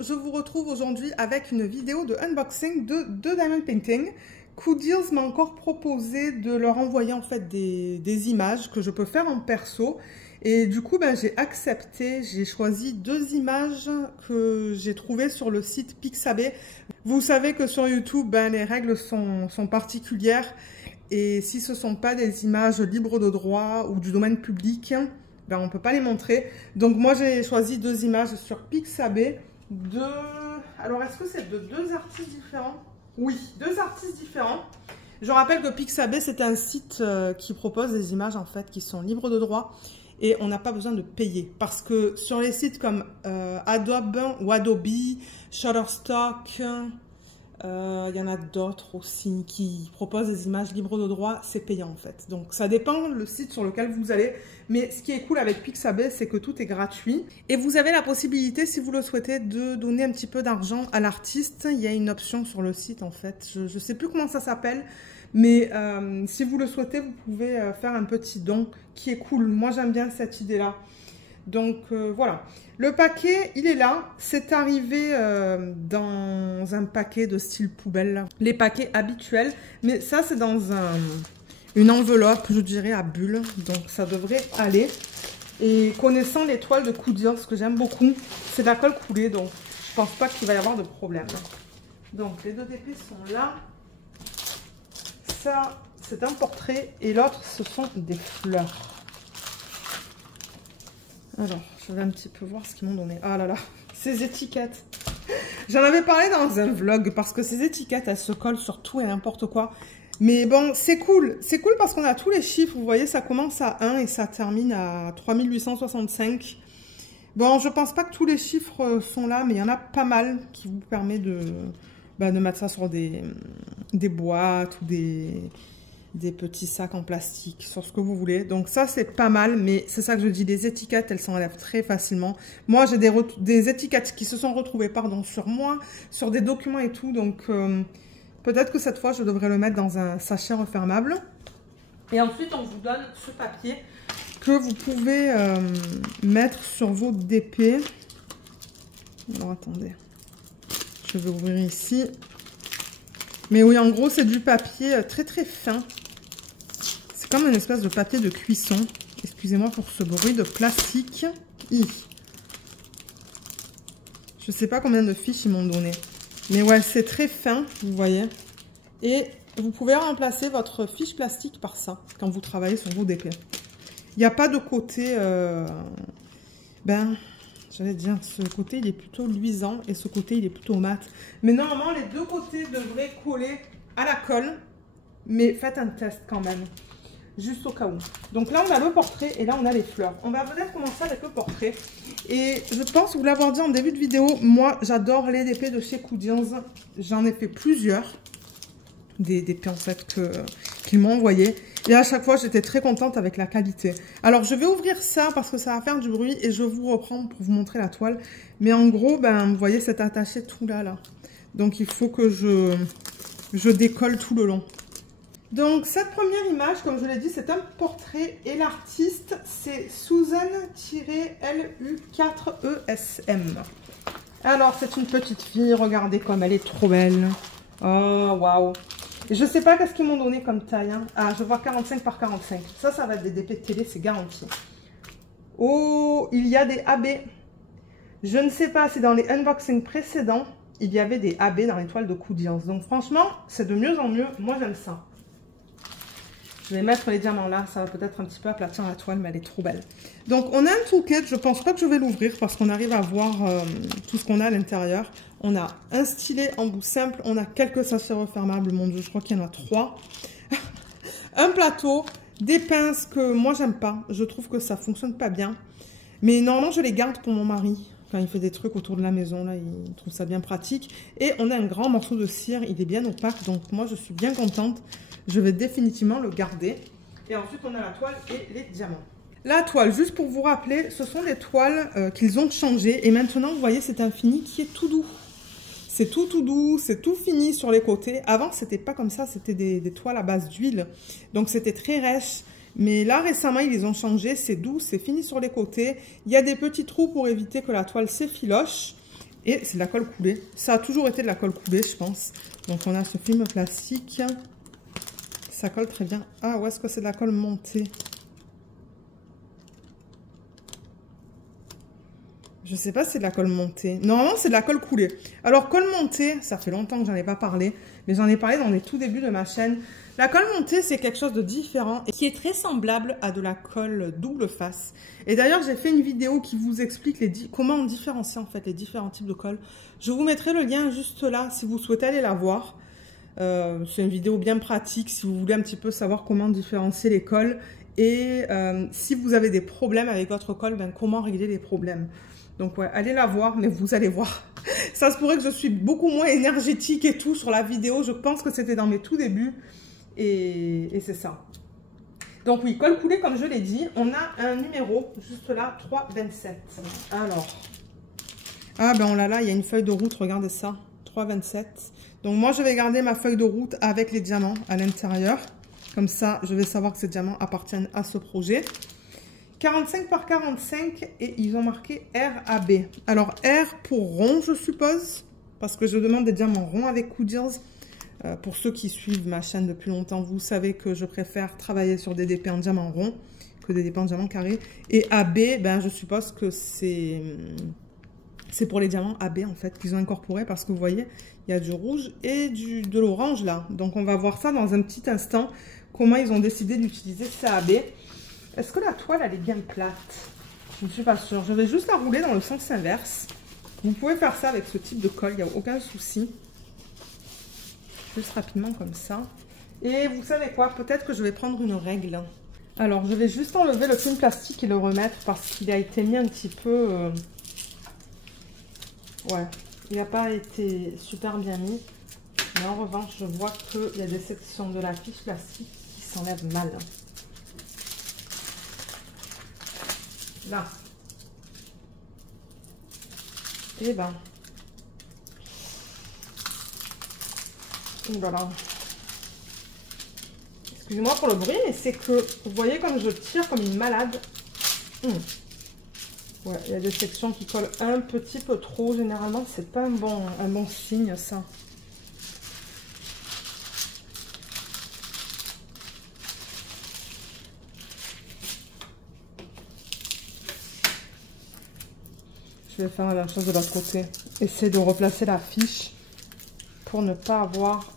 je vous retrouve aujourd'hui avec une vidéo de unboxing de deux Diamond Painting. Cool-Deals m'a encore proposé de leur envoyer en fait des images que je peux faire en perso. Et du coup, j'ai accepté, j'ai choisi deux images que j'ai trouvées sur le site Pixabay. Vous savez que sur YouTube, les règles sont particulières. Et si ce ne sont pas des images libres de droit ou du domaine public, on ne peut pas les montrer. Donc moi, j'ai choisi deux images sur Pixabay. Alors, est-ce que c'est de deux artistes différents? Oui, deux artistes différents. Je rappelle que Pixabay, c'est un site qui propose des images en fait qui sont libres de droit. Et on n'a pas besoin de payer. Parce que sur les sites comme Adobe ou Adobe, Shutterstock, il y en a d'autres aussi qui proposent des images libres de droit, c'est payant en fait. Donc ça dépend le site sur lequel vous allez. Mais ce qui est cool avec Pixabay, c'est que tout est gratuit. Et vous avez la possibilité, si vous le souhaitez, de donner un petit peu d'argent à l'artiste. Il y a une option sur le site en fait. Je ne sais plus comment ça s'appelle. Mais si vous le souhaitez, vous pouvez faire un petit don qui est cool. Moi, j'aime bien cette idée-là. Donc, voilà. Le paquet, il est là. C'est arrivé dans un paquet de style poubelle. Les paquets habituels. Mais ça, c'est dans une enveloppe, je dirais, à bulles. Donc, ça devrait aller. Et connaissant les toiles de Cool-Deals, ce que j'aime beaucoup, c'est de la colle coulée. Donc, je pense pas qu'il va y avoir de problème. Donc, les deux DP sont là. Ça, c'est un portrait et l'autre, ce sont des fleurs. Alors, je vais un petit peu voir ce qu'ils m'ont donné. Ah là là, ces étiquettes. J'en avais parlé dans un vlog parce que ces étiquettes, elles se collent sur tout et n'importe quoi. Mais bon, c'est cool. C'est cool parce qu'on a tous les chiffres. Vous voyez, ça commence à 1 et ça termine à 3865. Bon, je pense pas que tous les chiffres sont là, mais il y en a pas mal qui vous permet de mettre ça sur des boîtes ou des petits sacs en plastique, sur ce que vous voulez. Donc ça, c'est pas mal, mais c'est ça que je dis, les étiquettes, elles s'enlèvent très facilement. Moi, j'ai des étiquettes qui se sont retrouvées, sur moi, sur des documents et tout. Donc peut-être que cette fois, je devrais le mettre dans un sachet refermable. Et ensuite, on vous donne ce papier que vous pouvez mettre sur vos DP. Alors, attendez. Je vais ouvrir ici. Mais oui, en gros, c'est du papier très très fin. C'est comme une espèce de papier de cuisson. Excusez-moi pour ce bruit de plastique. Je ne sais pas combien de fiches ils m'ont donné. Mais ouais, c'est très fin, vous voyez. Et vous pouvez remplacer votre fiche plastique par ça, quand vous travaillez sur vos DP. Il n'y a pas de côté... j'allais dire, ce côté, il est plutôt luisant et ce côté, il est plutôt mat. Mais normalement, les deux côtés devraient coller à la colle. Mais faites un test quand même, juste au cas où. Donc là, on a le portrait et là, on a les fleurs. On va peut-être commencer avec le portrait. Et je pense vous l'avoir dit en début de vidéo, moi, j'adore les DP de chez Cool-Deals. J'en ai fait plusieurs. Des DP en fait qu'ils m'ont envoyé. Et à chaque fois, j'étais très contente avec la qualité. Alors, je vais ouvrir ça parce que ça va faire du bruit et je vous reprends pour vous montrer la toile. Mais en gros, vous voyez, c'est attaché tout là. Donc, il faut que je décolle tout le long. Donc, cette première image, comme je l'ai dit, c'est un portrait et l'artiste, c'est Susan-LU4ESM. Alors, c'est une petite fille. Regardez comme elle est trop belle. Oh, waouh! Et je sais pas qu'est-ce qu'ils m'ont donné comme taille. Ah, je vois 45 par 45. Ça va être des DP de télé, c'est garanti. Oh, il y a des AB. Je ne sais pas si dans les unboxings précédents, il y avait des AB dans les toiles de Cool-Deals. Donc franchement, c'est de mieux en mieux. Moi, j'aime ça. Je vais mettre les diamants là. Ça va peut-être un petit peu aplatir la toile, mais elle est trop belle. Donc, on a un toolkit. Je pense pas que je vais l'ouvrir parce qu'on arrive à voir tout ce qu'on a à l'intérieur. On a un stylet en bout simple. On a quelques sachets refermables. Mon Dieu, je crois qu'il y en a 3. Un plateau. Des pinces que moi, j'aime pas. Je trouve que ça fonctionne pas bien. Mais normalement, je les garde pour mon mari. Quand il fait des trucs autour de la maison, là, il trouve ça bien pratique. Et on a un grand morceau de cire. Il est bien opaque. Donc, moi, je suis bien contente. Je vais définitivement le garder. Et ensuite, on a la toile et les diamants. La toile, juste pour vous rappeler, ce sont des toiles qu'ils ont changées. Et maintenant, vous voyez, c'est un fini qui est tout doux. C'est tout doux, c'est tout fini sur les côtés. Avant, c'était pas comme ça, c'était des toiles à base d'huile. Donc, c'était très rêche. Mais là, récemment, ils les ont changées. C'est doux, c'est fini sur les côtés. Il y a des petits trous pour éviter que la toile s'effiloche. Et c'est de la colle coulée. Ça a toujours été de la colle coulée, je pense. Donc on a ce film plastique. Ça colle très bien. Ah, où est-ce que c'est de la colle montée? Je sais pas si c'est de la colle montée. Normalement, c'est de la colle coulée. Alors, colle montée, ça fait longtemps que j'en ai pas parlé, mais j'en ai parlé dans les tout débuts de ma chaîne. La colle montée, c'est quelque chose de différent et qui est très semblable à de la colle double face. Et d'ailleurs, j'ai fait une vidéo qui vous explique comment on différencie en fait les différents types de colle. Je vous mettrai le lien juste là si vous souhaitez aller la voir. C'est une vidéo bien pratique si vous voulez un petit peu savoir comment différencier les colles. Et si vous avez des problèmes avec votre colle, ben, comment régler les problèmes. Donc ouais, allez la voir, mais vous allez voir. Ça se pourrait que je suis beaucoup moins énergétique et tout sur la vidéo. Je pense que c'était dans mes tout débuts. Et c'est ça. Donc oui, colle coulée, comme je l'ai dit. On a un numéro, juste là, 3,27. Alors. Ah ben on l'a là, il y a une feuille de route, regardez ça. 3,27. Donc moi, je vais garder ma feuille de route avec les diamants à l'intérieur. Comme ça, je vais savoir que ces diamants appartiennent à ce projet. 45 par 45 et ils ont marqué RAB. Alors R pour rond, je suppose, parce que je demande des diamants ronds avec Coodies. Pour ceux qui suivent ma chaîne depuis longtemps, vous savez que je préfère travailler sur des DP en diamant rond que des DP en diamant carré. Et AB, ben, je suppose que c'est pour les diamants AB en fait qu'ils ont incorporé, parce que vous voyez, il y a du rouge et de l'orange là. Donc on va voir ça dans un petit instant, comment ils ont décidé d'utiliser ce AB. Est-ce que la toile, elle est bien plate? Je ne suis pas sûre. Je vais juste la rouler dans le sens inverse. Vous pouvez faire ça avec ce type de colle, il n'y a aucun souci. Juste rapidement comme ça. Et vous savez quoi? Peut-être que je vais prendre une règle. Alors, je vais juste enlever le film plastique et le remettre parce qu'il a été mis un petit peu... Ouais, il n'a pas été super bien mis. Mais en revanche, je vois qu'il y a des sections de la fiche plastique qui s'enlèvent mal. Là. Et ben. Voilà. Excusez-moi pour le bruit, mais c'est que vous voyez comme je tire comme une malade. Ouais, il y a des sections qui collent un petit peu trop. Généralement, c'est pas un bon signe, ça. Je vais faire la même chose de l'autre côté. Essayer de replacer la fiche pour ne pas avoir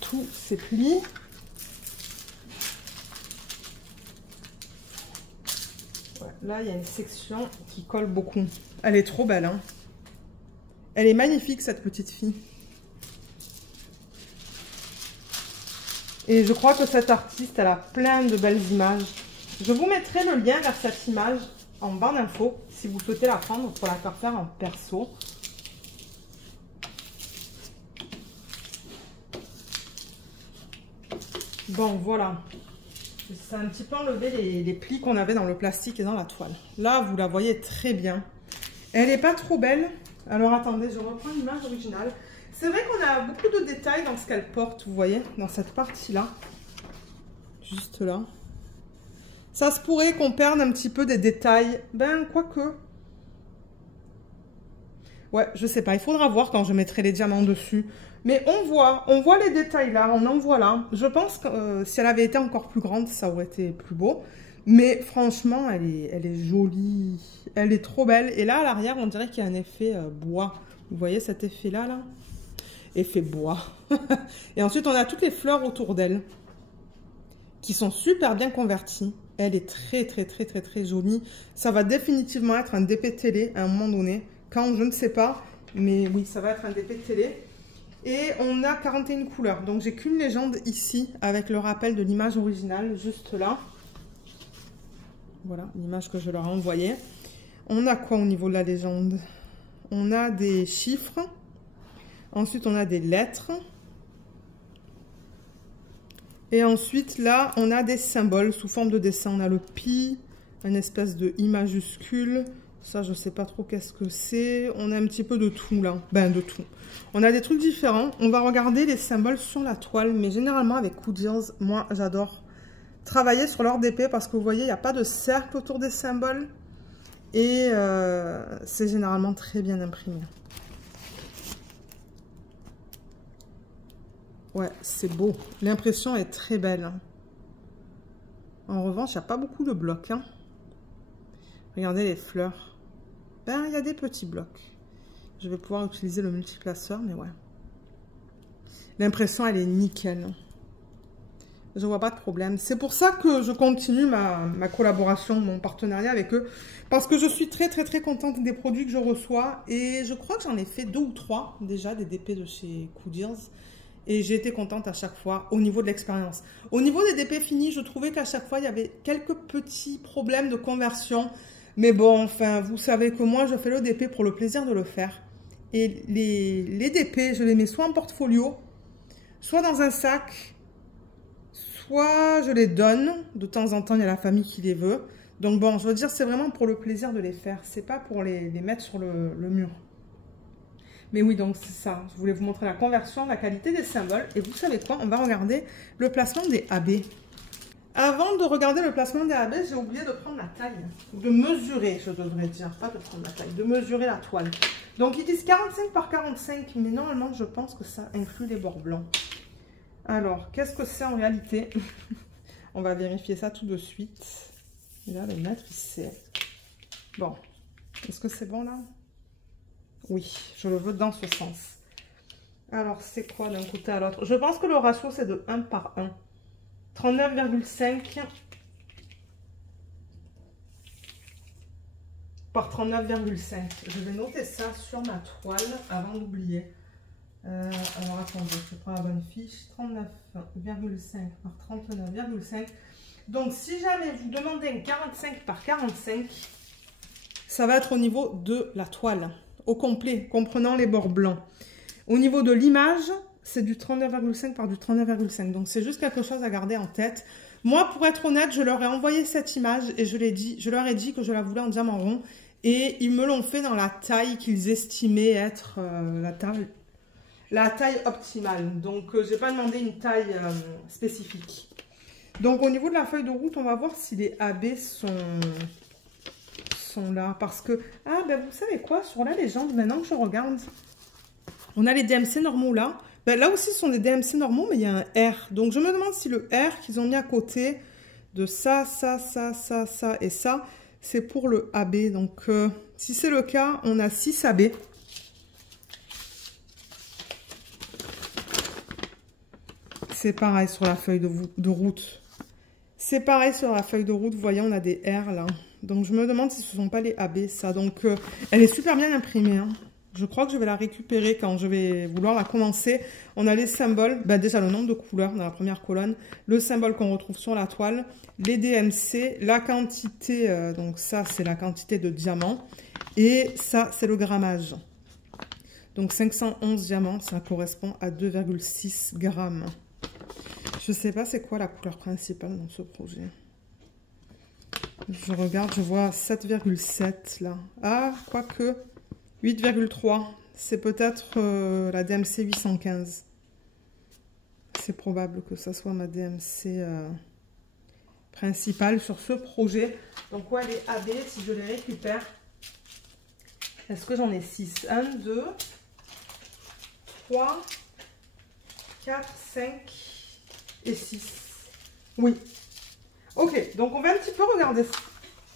tous ces plis. Ouais, là, il y a une section qui colle beaucoup. Elle est trop belle, hein. Elle est magnifique, cette petite fille. Et je crois que cette artiste, elle a plein de belles images. Je vous mettrai le lien vers cette image en barre d'infos si vous souhaitez la prendre pour la faire en perso. Bon, voilà. Ça a un petit peu enlevé les plis qu'on avait dans le plastique et dans la toile. Là, vous la voyez très bien. Elle n'est pas trop belle. Alors, attendez, je reprends l'image originale. C'est vrai qu'on a beaucoup de détails dans ce qu'elle porte, vous voyez, dans cette partie-là. Juste là. Ça se pourrait qu'on perde un petit peu des détails. Ben, quoique. Ouais, je sais pas. Il faudra voir quand je mettrai les diamants dessus. Mais on voit les détails là, on en voit là. Je pense que si elle avait été encore plus grande, ça aurait été plus beau. Mais franchement, elle est jolie. Elle est trop belle. Et là, à l'arrière, on dirait qu'il y a un effet bois. Vous voyez cet effet-là, là? Effet bois. Et ensuite, on a toutes les fleurs autour d'elle qui sont super bien converties. Elle est très, très, très, très, très jolie. Ça va définitivement être un DP télé à un moment donné. Quand, je ne sais pas. Mais oui, ça va être un DP télé. Et on a 41 couleurs. Donc, j'ai qu'une légende ici avec le rappel de l'image originale, juste là. Voilà, l'image que je leur ai envoyée. On a quoi au niveau de la légende? On a des chiffres. Ensuite, on a des lettres. Et ensuite, là, on a des symboles sous forme de dessin. On a le pi, une espèce de I majuscule. Ça, je ne sais pas trop qu'est-ce que c'est. On a un petit peu de tout, là. Ben, de tout. On a des trucs différents. On va regarder les symboles sur la toile. Mais généralement, avec Coodies, moi, j'adore travailler sur leur DP parce que vous voyez, il n'y a pas de cercle autour des symboles. Et c'est généralement très bien imprimé. Ouais, c'est beau. L'impression est très belle. En revanche, il n'y a pas beaucoup de blocs. Hein. Regardez les fleurs. Ben, il y a des petits blocs. Je vais pouvoir utiliser le multiplaceur, mais ouais. L'impression, elle est nickel. Je vois pas de problème. C'est pour ça que je continue ma collaboration, mon partenariat avec eux. Parce que je suis très contente des produits que je reçois. Et je crois que j'en ai fait 2 ou 3 déjà, des DP de chez Cool. Et j'ai été contente à chaque fois au niveau de l'expérience. Au niveau des DP finis, je trouvais qu'à chaque fois, il y avait quelques petits problèmes de conversion. Mais bon, enfin, vous savez que moi, je fais le DP pour le plaisir de le faire. Et les DP, je les mets soit en portfolio, soit dans un sac, soit je les donne. De temps en temps, il y a la famille qui les veut. Donc bon, je veux dire, c'est vraiment pour le plaisir de les faire. C'est pas pour les mettre sur le mur. Mais oui, donc c'est ça. Je voulais vous montrer la conversion, la qualité des symboles. Et vous savez quoi? On va regarder le placement des AB. Avant de regarder le placement des AB, j'ai oublié de prendre la taille. De mesurer, je devrais dire. Pas de prendre la taille, de mesurer la toile. Donc ils disent 45 par 45. Mais normalement, je pense que ça inclut les bords blancs. Alors, qu'est-ce que c'est en réalité? On va vérifier ça tout de suite. Et là, le maître, il sait. Bon. Est-ce que c'est bon là? Oui, je le veux dans ce sens. Alors, c'est quoi d'un côté à l'autre? Je pense que le ratio, c'est de 1 par 1. 39,5 par 39,5. Je vais noter ça sur ma toile avant d'oublier. Alors, attendez, je prends la bonne fiche. 39,5 par 39,5. Donc, si jamais vous demandez un 45 par 45, ça va être au niveau de la toile. Au complet, comprenant les bords blancs. Au niveau de l'image, c'est du 39,5 par du 39,5. Donc, c'est juste quelque chose à garder en tête. Moi, pour être honnête, je leur ai envoyé cette image et je leur ai dit que je la voulais en diamant rond. Et ils me l'ont fait dans la taille qu'ils estimaient être la taille optimale. Donc, je n'ai pas demandé une taille spécifique. Donc, au niveau de la feuille de route, on va voir si les AB sont là. Parce que, ah, ben vous savez quoi, sur la légende, maintenant que je regarde, on a les DMC normaux là. Ben, là aussi, ce sont des DMC normaux, mais il y a un R. Donc, je me demande si le R qu'ils ont mis à côté de ça et ça, c'est pour le AB. Donc, si c'est le cas, on a 6 AB. C'est pareil sur la feuille de route. C'est pareil sur la feuille de route. Vous voyez, on a des R là. Donc, je me demande si ce ne sont pas les AB, ça. Donc, elle est super bien imprimée. Hein. Je crois que je vais la récupérer quand je vais vouloir la commencer. On a les symboles. Ben, déjà, le nombre de couleurs dans la première colonne. Le symbole qu'on retrouve sur la toile. Les DMC. La quantité. Donc, ça, c'est la quantité de diamants. Et ça, c'est le grammage. Donc, 511 diamants, ça correspond à 2,6 grammes. Je ne sais pas c'est quoi la couleur principale dans ce projet. Je regarde, je vois 7,7 là. Ah, quoique 8,3. C'est peut-être la DMC 815. C'est probable que ça soit ma DMC principale sur ce projet. Donc, ouais, les AB, si je les récupère, est-ce que j'en ai 6? 1, 2, 3, 4, 5 et 6. Oui. Ok, donc on va un petit peu regarder ça.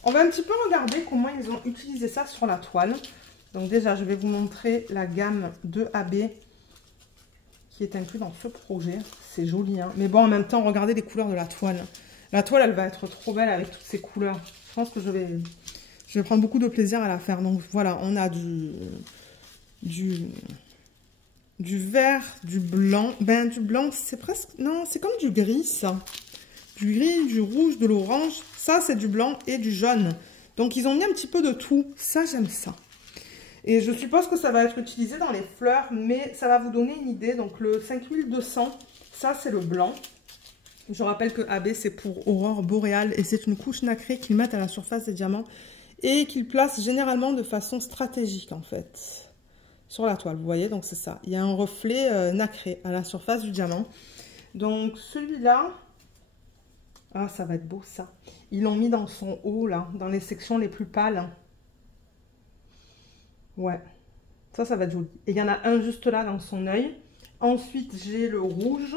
On va un petit peu regarder comment ils ont utilisé ça sur la toile. Donc déjà, je vais vous montrer la gamme de AB qui est inclus dans ce projet. C'est joli, hein. Mais bon, en même temps, regardez les couleurs de la toile. La toile, elle va être trop belle avec toutes ces couleurs. Je pense que je vais prendre beaucoup de plaisir à la faire. Donc voilà, on a du vert, du blanc. Ben, du blanc, c'est presque... Non, c'est comme du gris, ça. Du gris, du rouge, de l'orange. Ça, c'est du blanc et du jaune. Donc, ils ont mis un petit peu de tout. Ça, j'aime ça. Et je suppose que ça va être utilisé dans les fleurs, mais ça va vous donner une idée. Donc, le 5200, ça, c'est le blanc. Je rappelle que AB, c'est pour aurore boréale. Et c'est une couche nacrée qu'ils mettent à la surface des diamants. Et qu'ils placent généralement de façon stratégique, en fait. Sur la toile, vous voyez, donc c'est ça. Il y a un reflet nacré à la surface du diamant. Donc, celui-là... Ah, ça va être beau, ça. Ils l'ont mis dans son haut, là, dans les sections les plus pâles. Ouais. Ça va être joli. Et il y en a un juste là, dans son œil. Ensuite, j'ai le rouge,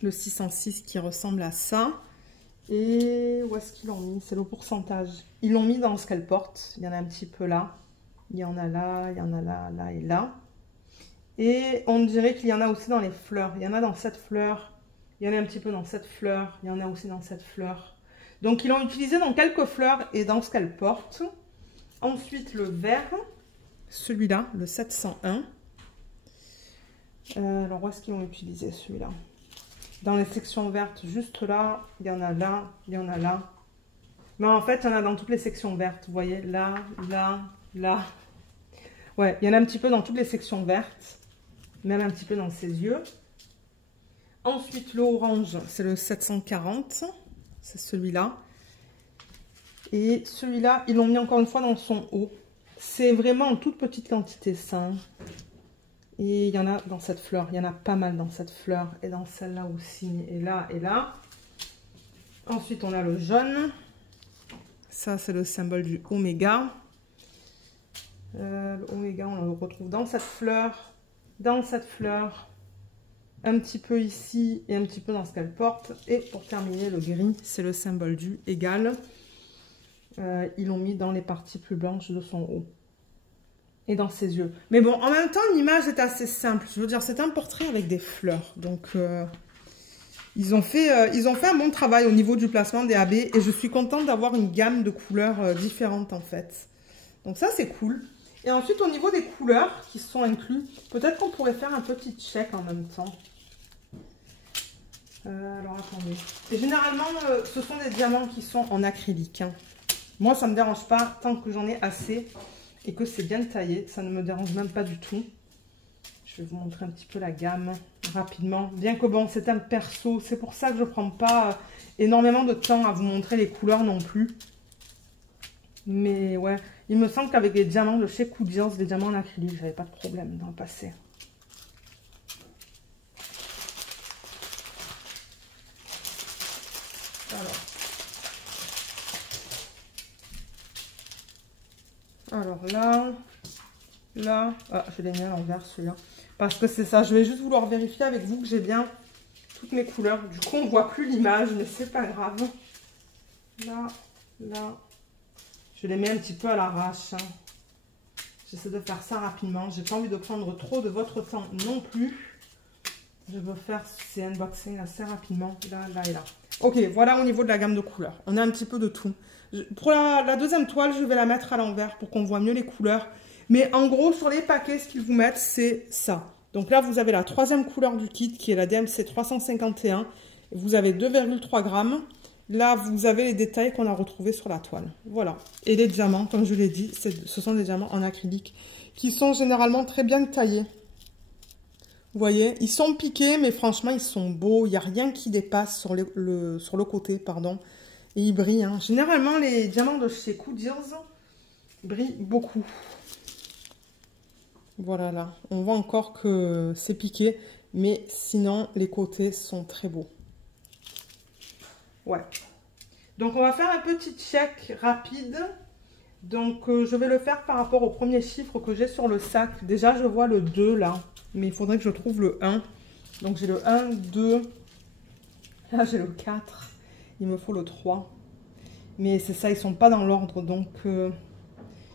le 606 qui ressemble à ça. Et où est-ce qu'ils l'ont mis? C'est le pourcentage. Ils l'ont mis dans ce qu'elle porte. Il y en a un petit peu là. Il y en a là, il y en a là, là et là. Et on dirait qu'il y en a aussi dans les fleurs. Il y en a dans cette fleur. Il y en a un petit peu dans cette fleur. Il y en a aussi dans cette fleur. Donc, ils l'ont utilisé dans quelques fleurs et dans ce qu'elle porte. Ensuite, le vert. Celui-là, le 701. Alors, où est-ce qu'ils l'ont utilisé celui-là? Dans les sections vertes, juste là. Il y en a là, il y en a là. Mais en fait, il y en a dans toutes les sections vertes. Vous voyez, là, là, là. Ouais, il y en a un petit peu dans toutes les sections vertes. Même un petit peu dans ses yeux. Ensuite, le orange, c'est le 740. C'est celui-là. Et celui-là, ils l'ont mis encore une fois dans son haut. C'est vraiment en toute petite quantité, ça. Et il y en a dans cette fleur. Il y en a pas mal dans cette fleur. Et dans celle-là aussi. Et là, et là. Ensuite, on a le jaune. Ça, c'est le symbole du oméga. Le oméga, on le retrouve dans cette fleur. Dans cette fleur. Un petit peu ici et un petit peu dans ce qu'elle porte. Et pour terminer, le gris, c'est le symbole du égal. Ils l'ont mis dans les parties plus blanches de son haut. Et dans ses yeux. Mais bon, en même temps, l'image est assez simple. Je veux dire, c'est un portrait avec des fleurs. Donc, ils ont fait un bon travail au niveau du placement des AB. Et je suis contente d'avoir une gamme de couleurs différentes, en fait. Donc ça, c'est cool. Et ensuite, au niveau des couleurs qui sont inclus, peut-être qu'on pourrait faire un petit check en même temps. Alors, attendez. Et généralement, ce sont des diamants qui sont en acrylique. Hein. Moi, ça ne me dérange pas tant que j'en ai assez et que c'est bien taillé. Ça ne me dérange même pas du tout. Je vais vous montrer un petit peu la gamme rapidement. Bien que bon, c'est un perso. C'est pour ça que je ne prends pas énormément de temps à vous montrer les couleurs non plus. Mais ouais, il me semble qu'avec les diamants de chez Koudians, des diamants en acrylique, j'avais pas de problème dans le passé. Alors là, ah, je l'ai mis à l'envers celui-là. Parce que c'est ça, je vais juste vouloir vérifier avec vous que j'ai bien toutes mes couleurs. Du coup, on ne voit plus l'image, mais c'est pas grave. Là, je les mets un petit peu à l'arrache. Hein. J'essaie de faire ça rapidement. J'ai pas envie de prendre trop de votre temps non plus. Je veux faire ces unboxings assez rapidement. Là, là et là. Ok, voilà au niveau de la gamme de couleurs. On a un petit peu de tout. Pour la deuxième toile, je vais la mettre à l'envers pour qu'on voit mieux les couleurs. Mais en gros, sur les paquets, ce qu'ils vous mettent, c'est ça. Donc là, vous avez la troisième couleur du kit qui est la DMC 351. Vous avez 2,3 grammes. Là, vous avez les détails qu'on a retrouvés sur la toile. Voilà. Et les diamants, comme je l'ai dit, ce sont des diamants en acrylique qui sont généralement très bien taillés. Vous voyez, ils sont piqués, mais franchement, ils sont beaux. Il n'y a rien qui dépasse sur le côté, pardon. Et ils brillent. Hein. Généralement, les diamants de chez Koudians brillent beaucoup. Voilà, là. On voit encore que c'est piqué, mais sinon, les côtés sont très beaux. Ouais. Donc, on va faire un petit check rapide. Donc, je vais le faire par rapport au premier chiffre que j'ai sur le sac. Déjà, je vois le 2, là. Mais il faudrait que je trouve le 1. Donc, j'ai le 1, 2. Là, j'ai le 4. Il me faut le 3. Mais c'est ça, ils ne sont pas dans l'ordre. Donc,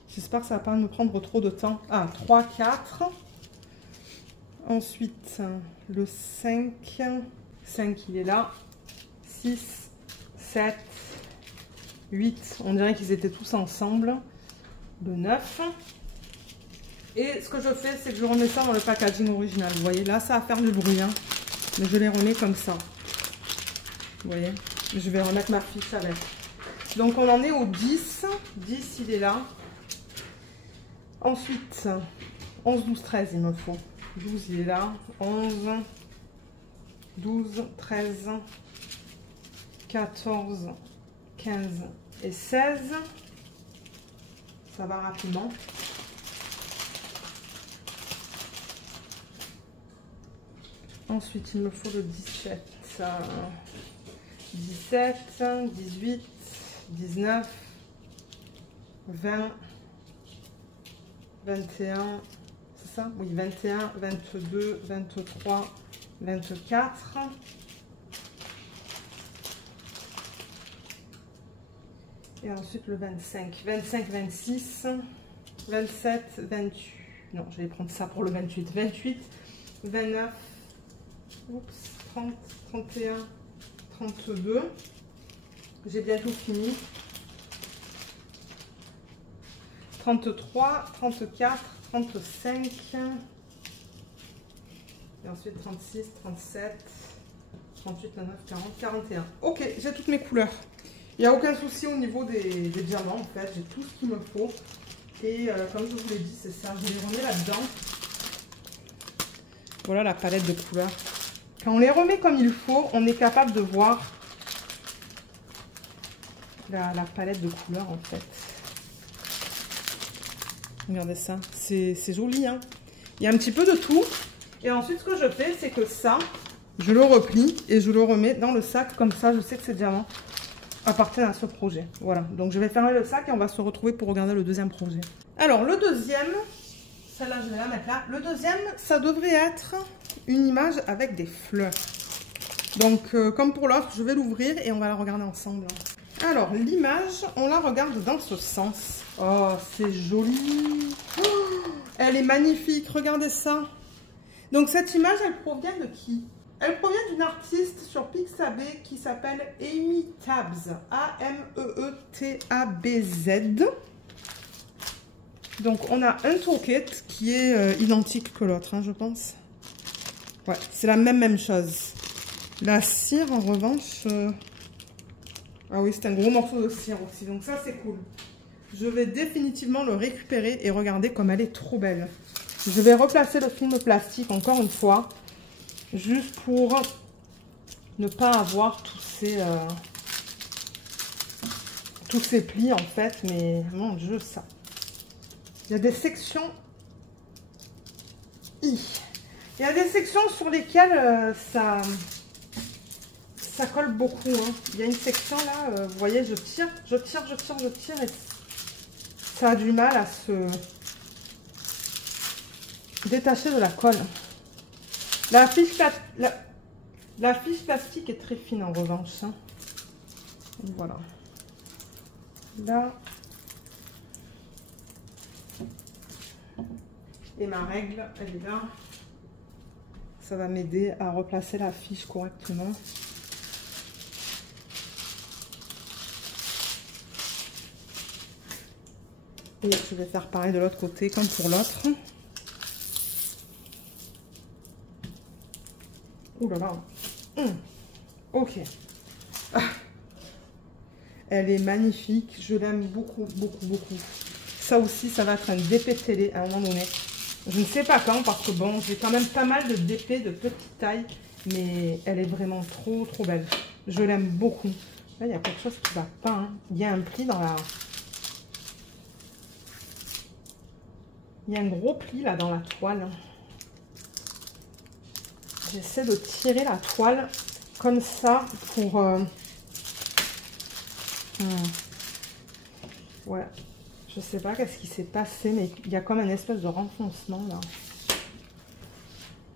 j'espère que ça ne va pas me prendre trop de temps. Ah, 3, 4. Ensuite, le 5. 5, il est là. 6, 7, 8. On dirait qu'ils étaient tous ensemble. Le 9. Et ce que je fais, c'est que je remets ça dans le packaging original. Vous voyez, là, ça va faire du bruit. Hein, mais je les remets comme ça. Vous voyez, je vais remettre ma fiche avec. Donc, on en est au 10. 10, il est là. Ensuite, 11, 12, 13, il me faut. 12, il est là. 11, 12, 13, 14, 15 et 16. Ça va rapidement. Ensuite, il me faut le 17. 17, 18, 19, 20, 21. c'est ça? Oui, 21, 22, 23, 24. Et ensuite le 25, 25, 26, 27, 28. Non, je vais prendre ça pour le 28. 28, 29, oups, 30, 31, 32. J'ai bientôt fini. 33, 34, 35. Et ensuite 36, 37, 38, 39, 40, 41. Ok, j'ai toutes mes couleurs. Il n'y a aucun souci au niveau des diamants, en fait. J'ai tout ce qu'il me faut. Et comme je vous l'ai dit, c'est ça. Je les remets là-dedans. Voilà la palette de couleurs. Quand on les remet comme il faut, on est capable de voir la palette de couleurs, en fait. Regardez ça. C'est joli, hein. Il y a un petit peu de tout. Et ensuite, ce que je fais, c'est que ça, je le replie et je le remets dans le sac. Comme ça, je sais que ces diamants appartiennent à ce projet. Voilà. Donc, je vais fermer le sac et on va se retrouver pour regarder le deuxième projet. Alors, le deuxième, celle-là, je vais la mettre là. Le deuxième, ça devrait être une image avec des fleurs. Donc, comme pour l'autre, je vais l'ouvrir et on va la regarder ensemble. Alors, l'image, on la regarde dans ce sens. Oh, c'est joli. Oh, elle est magnifique. Regardez ça. Donc, cette image, elle provient de qui? Elle provient d'une artiste sur Pixabay qui s'appelle Amy Tabs. A-M-E-E-T-A-B-Z. Donc, on a un toolkit qui est identique que l'autre, hein, je pense. Ouais, c'est la même chose. La cire, en revanche... Ah oui, c'est un gros morceau de cire aussi. Donc, ça, c'est cool. Je vais définitivement le récupérer et regarder comme elle est trop belle. Je vais replacer le film plastique encore une fois. Juste pour ne pas avoir tous ces plis en fait, mais mon Dieu, ça. Il y a des sections. Il y a des sections sur lesquelles ça colle beaucoup. Hein. Il y a une section là, vous voyez, je tire et ça a du mal à se détacher de la colle. La fiche plastique est très fine en revanche. Hein. Voilà. Là. Et ma règle, elle est là. Ça va m'aider à replacer la fiche correctement. Et je vais faire pareil de l'autre côté comme pour l'autre. Ouh là là. Ok. Ah. Elle est magnifique. Je l'aime beaucoup, beaucoup, beaucoup. Ça aussi, ça va être un DP télé à un moment donné. Je ne sais pas quand, parce que bon, j'ai quand même pas mal de DP de petite taille. Mais elle est vraiment trop, trop belle. Je l'aime beaucoup. Là, il y a quelque chose qui ne va pas. Hein. Il y a un pli dans la... Il y a un gros pli là dans la toile. J'essaie de tirer la toile comme ça pour... Ouais, je sais pas qu'est-ce qui s'est passé, mais il y a comme un espèce de renfoncement là.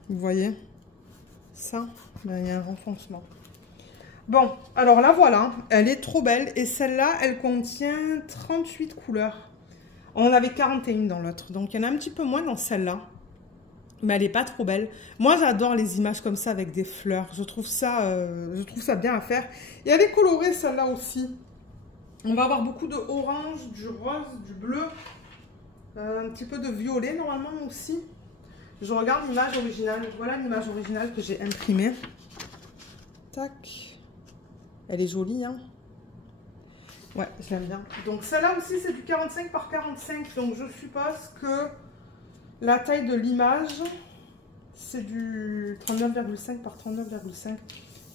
Vous voyez ça? Ben, il y a un renfoncement. Bon, alors la voilà, elle est trop belle. Et celle-là, elle contient 38 couleurs. On en avait 41 dans l'autre, donc il y en a un petit peu moins dans celle-là. Mais elle n'est pas trop belle. Moi, j'adore les images comme ça avec des fleurs. Je trouve ça bien à faire. Et elle est colorée, celle-là aussi. On va avoir beaucoup de orange, du rose, du bleu. Un petit peu de violet, normalement, aussi. Je regarde l'image originale. Voilà l'image originale que j'ai imprimée. Tac. Elle est jolie, hein. Ouais, je l'aime bien. Donc, celle-là aussi, c'est du 45 par 45. Donc, je suppose que... La taille de l'image, c'est du 39,5 par 39,5.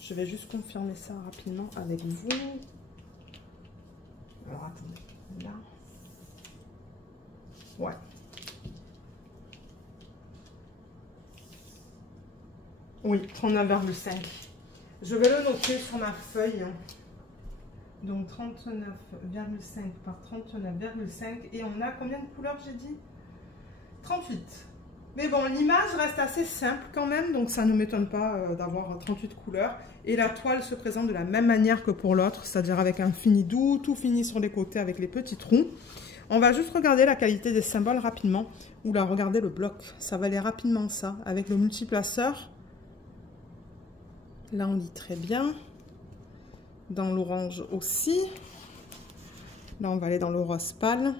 Je vais juste confirmer ça rapidement avec vous. Alors, attendez. Là. Ouais. Oui, 39,5. Je vais le noter sur ma feuille. Donc, 39,5 par 39,5. Et on a combien de couleurs, j'ai dit? 38. Mais bon, l'image reste assez simple quand même, donc ça ne m'étonne pas d'avoir 38 couleurs. Et la toile se présente de la même manière que pour l'autre, c'est-à-dire avec un fini doux, tout fini sur les côtés avec les petits trous. On va juste regarder la qualité des symboles rapidement. Oula, regardez le bloc, ça va aller rapidement ça, avec le multiplaceur. Là, on lit très bien. Dans l'orange aussi. Là, on va aller dans le rose pâle.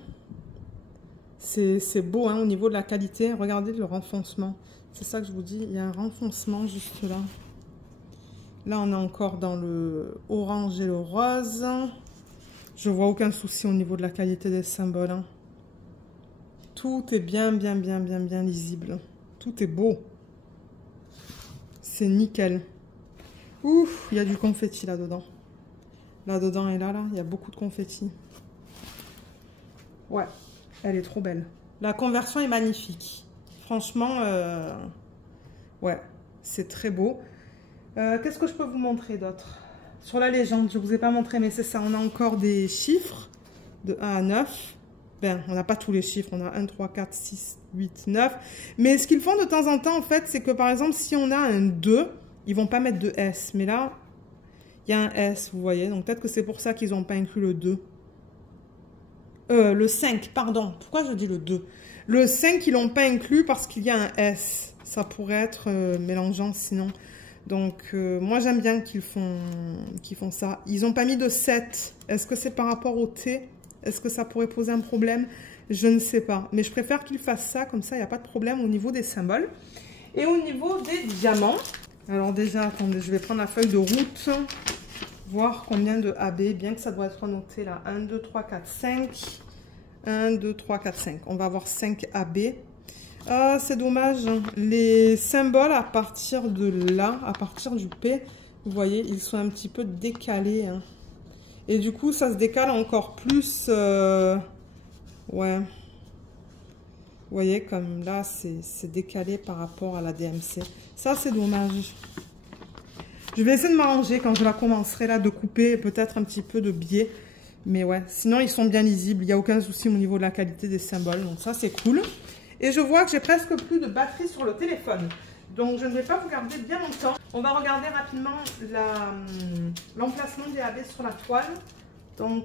C'est beau hein, au niveau de la qualité. Regardez le renfoncement. C'est ça que je vous dis, il y a un renfoncement juste là. Là, on est encore dans le orange et le rose. Je vois aucun souci au niveau de la qualité des symboles. Hein. Tout est bien lisible. Tout est beau. C'est nickel. Ouf, il y a du confetti là-dedans. Là-dedans et là, il y a beaucoup de confetti. Ouais, elle est trop belle. La conversion est magnifique. Franchement, ouais, c'est très beau. Qu'est-ce que je peux vous montrer d'autre? Sur la légende, je ne vous ai pas montré, mais c'est ça. On a encore des chiffres de 1 à 9. Ben, on n'a pas tous les chiffres. On a 1, 3, 4, 6, 8, 9. Mais ce qu'ils font de temps en temps, en fait, c'est que par exemple, si on a un 2, ils ne vont pas mettre de S. Mais là, il y a un S, vous voyez. Donc peut-être que c'est pour ça qu'ils n'ont pas inclus le 2. Le 5, pardon. Pourquoi je dis le 2? Le 5, ils ne l'ont pas inclus parce qu'il y a un S. Ça pourrait être mélangeant sinon. Donc, moi, j'aime bien qu'ils font ça. Ils n'ont pas mis de 7. Est-ce que c'est par rapport au T? Est-ce que ça pourrait poser un problème? Je ne sais pas. Mais je préfère qu'ils fassent ça. Comme ça, il n'y a pas de problème au niveau des symboles. Et au niveau des diamants. Alors déjà, attendez, je vais prendre la feuille de route. Voir combien de AB. Bien que ça doit être noté là. 1, 2, 3, 4, 5. 1, 2, 3, 4, 5. On va avoir 5 AB. Ah, c'est dommage. Les symboles à partir de là, à partir du P, vous voyez, ils sont un petit peu décalés. Hein. Et du coup, ça se décale encore plus. Ouais. Vous voyez, comme là, c'est décalé par rapport à la DMC. Ça, c'est dommage. Je vais essayer de m'arranger quand je la commencerai là, de couper peut-être un petit peu de biais. Mais ouais, sinon, ils sont bien lisibles. Il n'y a aucun souci au niveau de la qualité des symboles. Donc ça, c'est cool. Et je vois que j'ai presque plus de batterie sur le téléphone. Donc, je ne vais pas vous garder bien longtemps. On va regarder rapidement l'emplacement des AB sur la toile. Donc,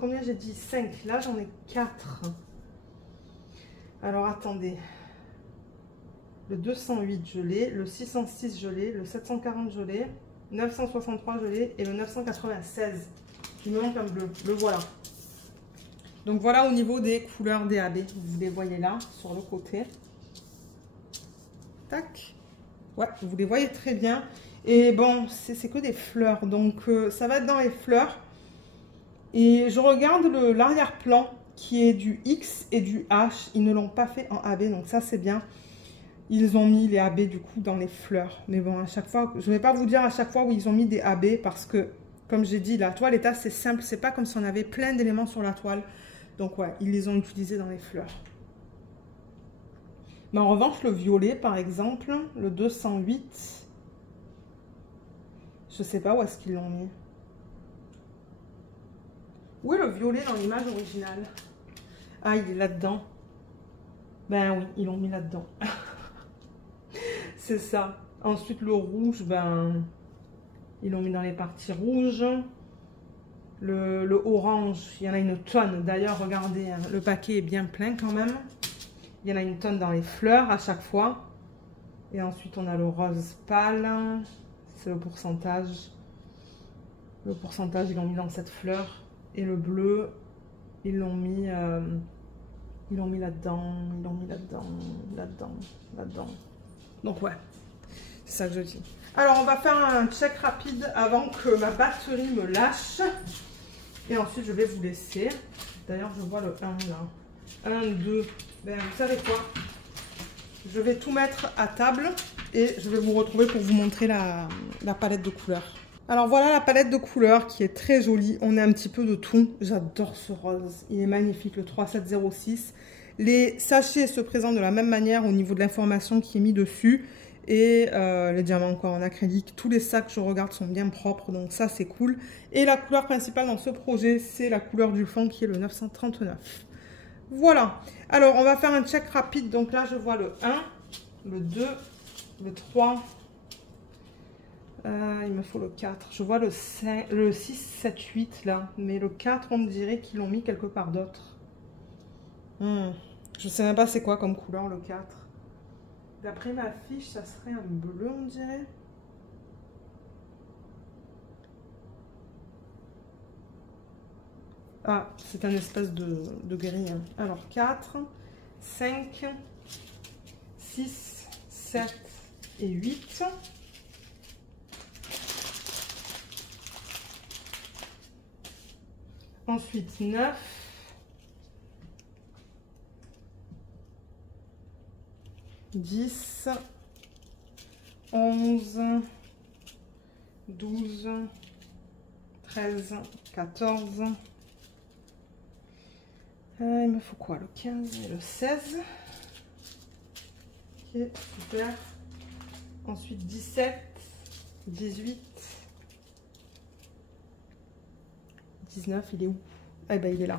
combien j'ai dit? 5. Là, j'en ai 4. Alors, attendez. Le 208, je l'ai. Le 606, je l'ai. Le 740, je l'ai. 963, je l'ai. Et le 996. Il me manque un bleu. Le voilà. Donc voilà au niveau des couleurs des AB. Vous les voyez là, sur le côté. Tac. Ouais, vous les voyez très bien. Et bon, c'est que des fleurs. Donc ça va être dans les fleurs. Et je regarde l'arrière-plan qui est du X et du H. Ils ne l'ont pas fait en AB. Donc ça, c'est bien. Ils ont mis les AB du coup dans les fleurs. Mais bon, à chaque fois, je ne vais pas vous dire à chaque fois où ils ont mis des AB. Parce que, comme j'ai dit, la toile est assez simple. C'est pas comme si on avait plein d'éléments sur la toile. Donc ouais, ils les ont utilisés dans les fleurs. Mais en revanche, le violet, par exemple, le 208, je ne sais pas où est-ce qu'ils l'ont mis. Où est le violet dans l'image originale? Ah, il est là-dedans. Ben oui, ils l'ont mis là-dedans. C'est ça. Ensuite, le rouge, ben, ils l'ont mis dans les parties rouges. Le orange, il y en a une tonne. D'ailleurs, regardez, hein, le paquet est bien plein quand même. Il y en a une tonne dans les fleurs à chaque fois. Et ensuite, on a le rose pâle. C'est le pourcentage. Le pourcentage, ils l'ont mis dans cette fleur. Et le bleu, ils l'ont mis là-dedans. Ils l'ont mis là-dedans, là-dedans. Donc ouais, c'est ça que je dis. Alors, on va faire un check rapide avant que ma batterie me lâche. Et ensuite, je vais vous laisser. D'ailleurs, je vois le 1 là. 1, 2. Ben, vous savez quoi? Je vais tout mettre à table et je vais vous retrouver pour vous montrer la palette de couleurs. Alors, voilà la palette de couleurs qui est très jolie. On a un petit peu de tout. J'adore ce rose. Il est magnifique, le 3706. Les sachets se présentent de la même manière au niveau de l'information qui est mis dessus. Et les diamants encore en acrylique. Tous les sacs que je regarde sont bien propres, donc ça c'est cool. Et la couleur principale dans ce projet, c'est la couleur du fond qui est le 939. Voilà. Alors, on va faire un check rapide. Donc là, je vois le 1, le 2, le 3. Il me faut le 4. Je vois le 5, le 6, 7, 8 là. Mais le 4, on me dirait qu'ils l'ont mis quelque part d'autre. Je sais même pas c'est quoi comme couleur le 4. D'après ma fiche, ça serait un bleu, on dirait. Ah, c'est un espèce de gris. Hein. Alors, 4, 5, 6, 7 et 8. Ensuite, 9. 10, 11, 12, 13, 14. Il me faut quoi? Le 15 et le 16. Ok, super. Ensuite, 17, 18, 19, il est où? Eh ben, il est là.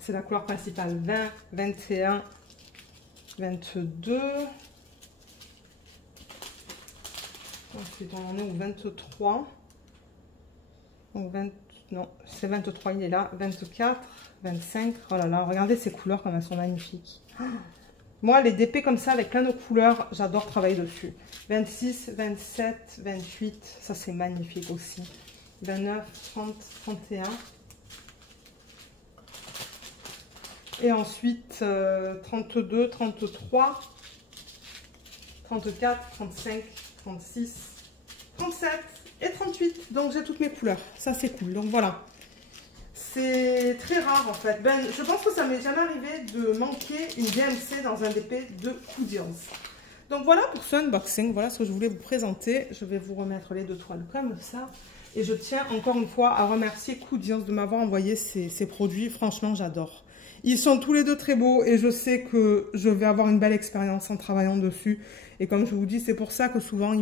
C'est la couleur principale. 20, 21, 22. Ensuite, on en est au 23. Donc, non, c'est 23, il est là. 24, 25. Oh là là, regardez ces couleurs comme elles sont magnifiques. Moi, les DP comme ça, avec plein de couleurs, j'adore travailler dessus. 26, 27, 28. Ça, c'est magnifique aussi. 29, 30, 31. Et ensuite, 32, 33, 34, 35, 36, 37 et 38. Donc, j'ai toutes mes couleurs. Ça, c'est cool. Donc, voilà. C'est très rare, en fait. Ben, je pense que ça m'est jamais arrivé de manquer une DMC dans un DP de Cool Deals. Donc, voilà pour ce unboxing. Voilà ce que je voulais vous présenter. Je vais vous remettre les deux toiles comme ça. Et je tiens encore une fois à remercier Cool Deals de m'avoir envoyé ces produits. Franchement, j'adore. Ils sont tous les deux très beaux et je sais que je vais avoir une belle expérience en travaillant dessus. Et comme je vous dis, c'est pour ça que souvent,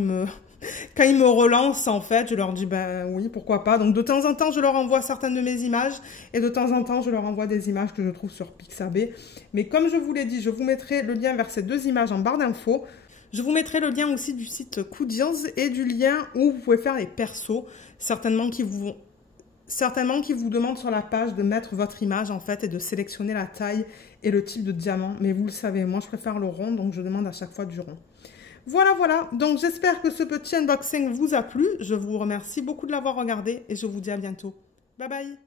quand ils me relancent, en fait, je leur dis, ben oui, pourquoi pas. Donc, de temps en temps, je leur envoie certaines de mes images et de temps en temps, je leur envoie des images que je trouve sur Pixabay. Mais comme je vous l'ai dit, je vous mettrai le lien vers ces deux images en barre d'infos. Je vous mettrai le lien aussi du site Cool Deals et du lien où vous pouvez faire les persos, certainement qui vous demande sur la page de mettre votre image en fait et de sélectionner la taille et le type de diamant. Mais vous le savez, moi je préfère le rond, donc je demande à chaque fois du rond. Voilà, voilà. Donc j'espère que ce petit unboxing vous a plu. Je vous remercie beaucoup de l'avoir regardé et je vous dis à bientôt. Bye bye.